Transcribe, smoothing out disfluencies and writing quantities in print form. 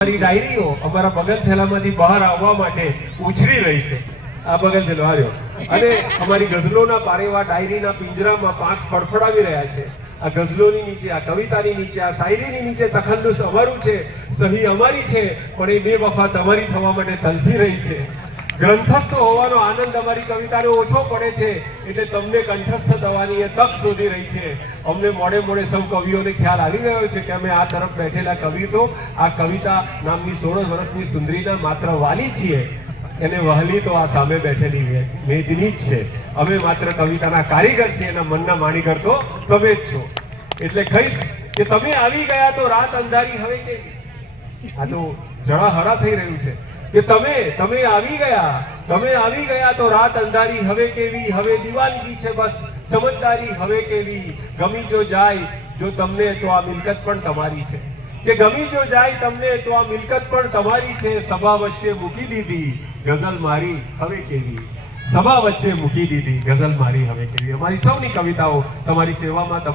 અમારી ડાયરીઓ અમારા બગલ થેલામાંથી બહાર આવવા માટે ઉછરી રહી છે. આ બગલ થેલો આવ્યો અને અમારી ગઝલોના પારેવા ડાયરીના પિંજરામાં પાંખ ફડફડાવી રહ્યા છે. આ ગઝલોની નીચે, આ કવિતાની નીચે, આ શાયરીની નીચે તખલ્લુસ અમારું છે, સહી અમારી છે, પણ એ બેવફા તમારી થવા માટે તલસી રહી છે. ગ્રંથસ્થ હોવાનો આનંદ અમારી કવિતાને ઓછો પડે છે, એટલે તમને કંઠસ્થ થવાની એ તક શોધી રહી છે. અમને મોડે મોડે સૌ કવિઓને ખ્યાલ આવી ગયો છે કે અમે આ તરફ બેઠેલા કવિ તો આ કવિતા નામની 16 વર્ષની સુંદરીના માત્ર વાલી છીએ, એને વહલી તો આ સામે બેઠેલી મેદની જ છે. અમે માત્ર કવિતાના કારીગર છીએ, એના મનના માણીગર તો તમે જ છો. એટલે કહીશ કે તમે આવી ગયા તો રાત અંધારી હવે કેવી. આ તો જળાહરા થઈ રહ્યું છે કે તમે આવી ગયા તો રાત અંધારી હવે કેવી. હવે દીવાનગી છે બસ સમજદારી હવે કેવી. ગમી જો જાય જો તમને તો આ મિલકત પણ તમારી છે, કે ગમી જો જાય તમને તો આ મિલકત પણ તમારી છે. સભા વચ્ચે મૂકી દીધી ગઝલ મારી હવે કેવી. સભા વચ્ચે મૂકી દીધી ગઝલ મારી હવે કેવી. અમારી સૌની કવિતાઓ તમારી સેવામાં